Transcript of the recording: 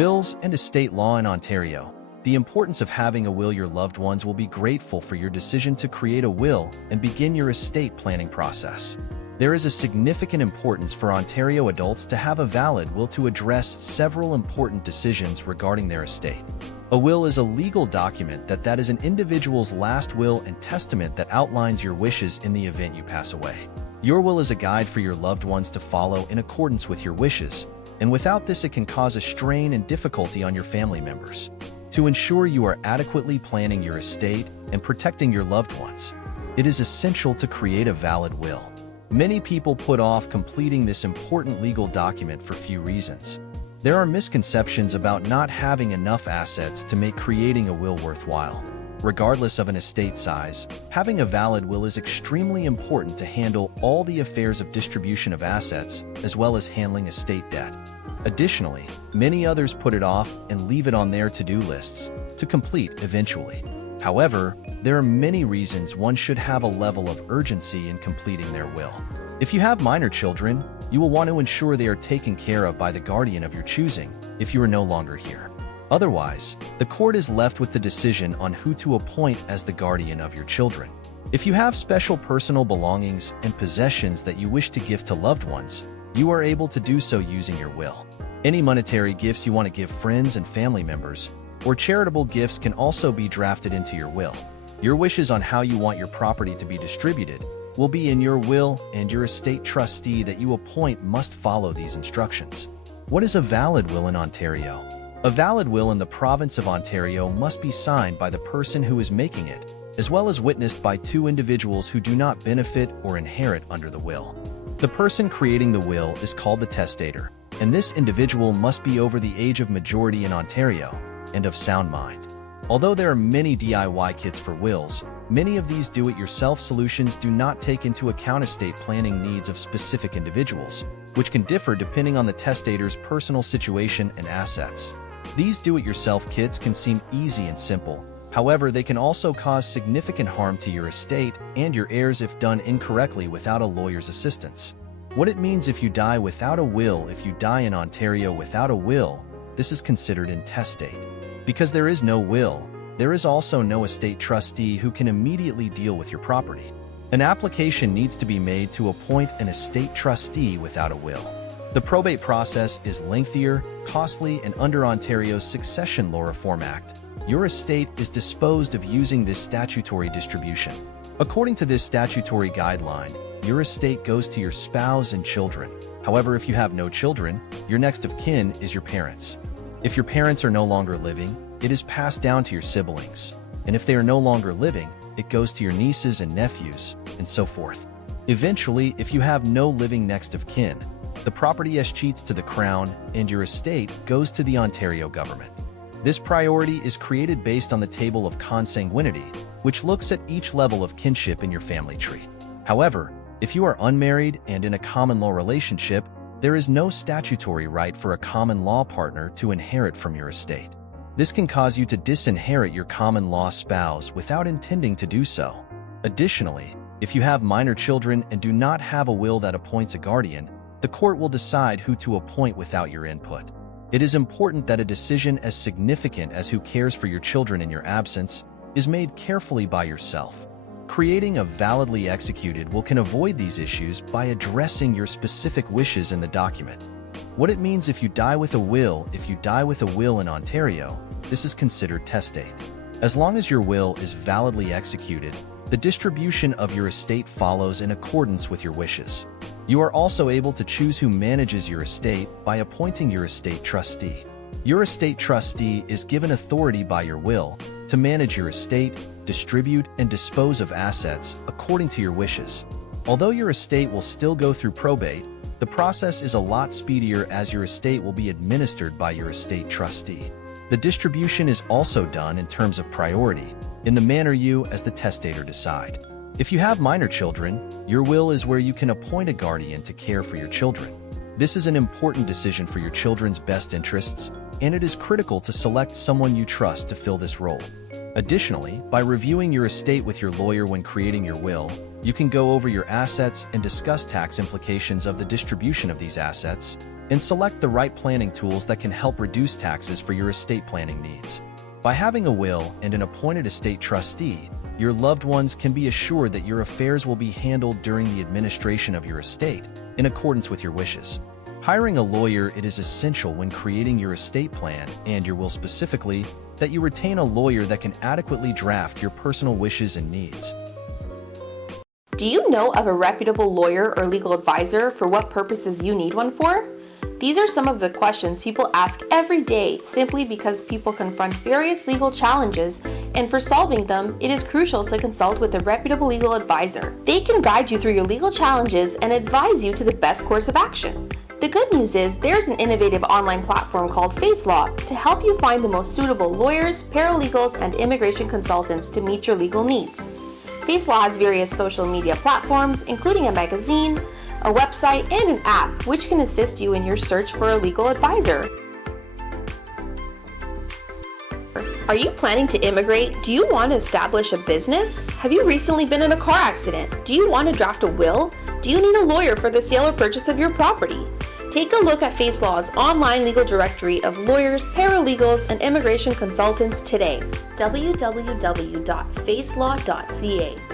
Wills and estate law in Ontario. The importance of having a will. Your loved ones will be grateful for your decision to create a will and begin your estate planning process. There is a significant importance for Ontario adults to have a valid will to address several important decisions regarding their estate. A will is a legal document that is an individual's last will and testament that outlines your wishes in the event you pass away. Your will is a guide for your loved ones to follow in accordance with your wishes, and without this it can cause a strain and difficulty on your family members. To ensure you are adequately planning your estate and protecting your loved ones, it is essential to create a valid will. Many people put off completing this important legal document for few reasons. There are misconceptions about not having enough assets to make creating a will worthwhile. Regardless of an estate size, having a valid will is extremely important to handle all the affairs of distribution of assets, as well as handling estate debt. Additionally, many others put it off and leave it on their to-do lists to complete eventually. However, there are many reasons one should have a level of urgency in completing their will. If you have minor children, you will want to ensure they are taken care of by the guardian of your choosing if you are no longer here. Otherwise, the court is left with the decision on who to appoint as the guardian of your children. If you have special personal belongings and possessions that you wish to give to loved ones, you are able to do so using your will. Any monetary gifts you want to give friends and family members, or charitable gifts can also be drafted into your will. Your wishes on how you want your property to be distributed will be in your will, and your estate trustee that you appoint must follow these instructions. What is a valid will in Ontario? A valid will in the province of Ontario must be signed by the person who is making it, as well as witnessed by two individuals who do not benefit or inherit under the will. The person creating the will is called the testator, and this individual must be over the age of majority in Ontario and of sound mind. Although there are many DIY kits for wills, many of these do-it-yourself solutions do not take into account estate planning needs of specific individuals, which can differ depending on the testator's personal situation and assets. These do-it-yourself kits can seem easy and simple. However, they can also cause significant harm to your estate and your heirs if done incorrectly without a lawyer's assistance. What it means if you die without a will. If you die in Ontario without a will, this is considered intestate. Because there is no will, there is also no estate trustee who can immediately deal with your property. An application needs to be made to appoint an estate trustee without a will. The probate process is lengthier, costly, and under Ontario's Succession Law Reform Act, your estate is disposed of using this statutory distribution. According to this statutory guideline, your estate goes to your spouse and children. However, if you have no children, your next of kin is your parents. If your parents are no longer living, it is passed down to your siblings. And if they are no longer living, it goes to your nieces and nephews, and so forth. Eventually, if you have no living next of kin, the property escheats to the Crown, and your estate goes to the Ontario government. This priority is created based on the table of consanguinity, which looks at each level of kinship in your family tree. However, if you are unmarried and in a common law relationship, there is no statutory right for a common law partner to inherit from your estate. This can cause you to disinherit your common law spouse without intending to do so. Additionally, if you have minor children and do not have a will that appoints a guardian, the court will decide who to appoint without your input. It is important that a decision as significant as who cares for your children in your absence is made carefully by yourself. Creating a validly executed will can avoid these issues by addressing your specific wishes in the document. What it means if you die with a will. If you die with a will in Ontario, this is considered testate. As long as your will is validly executed, the distribution of your estate follows in accordance with your wishes. You are also able to choose who manages your estate by appointing your estate trustee. Your estate trustee is given authority by your will to manage your estate, distribute, and dispose of assets according to your wishes. Although your estate will still go through probate, the process is a lot speedier as your estate will be administered by your estate trustee. The distribution is also done in terms of priority, in the manner you, as the testator, decide. If you have minor children, your will is where you can appoint a guardian to care for your children. This is an important decision for your children's best interests, and it is critical to select someone you trust to fill this role. Additionally, by reviewing your estate with your lawyer when creating your will, You can go over your assets and discuss tax implications of the distribution of these assets, and select the right planning tools that can help reduce taxes for your estate planning needs. By having a will and an appointed estate trustee, your loved ones can be assured that your affairs will be handled during the administration of your estate in accordance with your wishes. Hiring a lawyer, it is essential when creating your estate plan and your will specifically that you retain a lawyer that can adequately draft your personal wishes and needs. Do you know of a reputable lawyer or legal advisor for what purposes you need one for? These are some of the questions people ask every day simply because people confront various legal challenges, and for solving them, it is crucial to consult with a reputable legal advisor. They can guide you through your legal challenges and advise you to the best course of action. The good news is there's an innovative online platform called Facelaw to help you find the most suitable lawyers, paralegals, and immigration consultants to meet your legal needs. Facelaw has various social media platforms, including a magazine, a website, and an app, which can assist you in your search for a legal advisor. Are you planning to immigrate? Do you want to establish a business? Have you recently been in a car accident? Do you want to draft a will? Do you need a lawyer for the sale or purchase of your property? Take a look at Facelaw's online legal directory of lawyers, paralegals, and immigration consultants today. www.facelaw.ca